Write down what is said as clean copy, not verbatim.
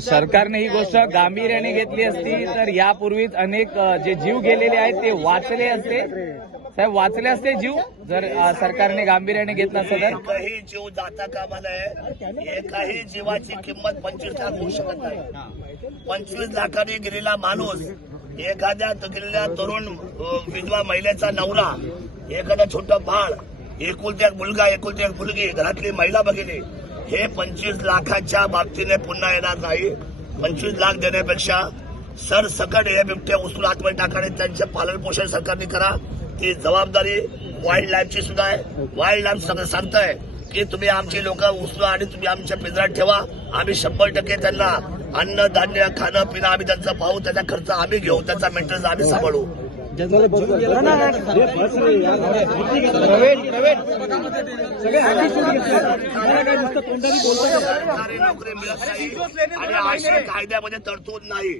सरकारने ही गोष्ट गांभीर्याने घेतली असती तर यापूर्वीच अनेक जे जीव गेलेले आहेत ते वाचले असते. साहेब, वाचले असते जीव जर सरकारने गांभीर्याने घेतला असता तर. एकही जीव जाता कामा नये. एकाही जीवाची किंमत 25 लाख होऊ शकत नाही. 25 लाखांनी गेलेला माणूस, एखाद्या गेलेल्या तरुण विधवा महिलेचा नवरा, एखादं छोटं बाळ, एकुलती एक मुलगा, एकुलती एक मुलगी, घरातली महिला भगिनी, हे 25 लाखाच्या बाबतीने पुन्हा येणार नाही. 25 लाख देण्यापेक्षा सरसकट हे बिबट्या उचलून आतमध्ये टाकाने त्यांचे पालन पोषण सरकारने करा. ती जबाबदारी वाईल्ड लाईफची सुद्धा आहे. वाईल्ड लाईफ सांगताय की तुम्ही आमची लोक उचला आणि तुम्ही आमच्या पिंजऱ्यात ठेवा. आम्ही 100% त्यांना अन्न धान्य खाणं पिणं आम्ही त्यांचा पाहू, त्याचा खर्च आम्ही घेऊ, त्याचा मेंटेनन्स आम्ही सांभाळू. सरकारी नोकरी मिळत नाही आणि अशा कायद्यामध्ये तरतूद नाही.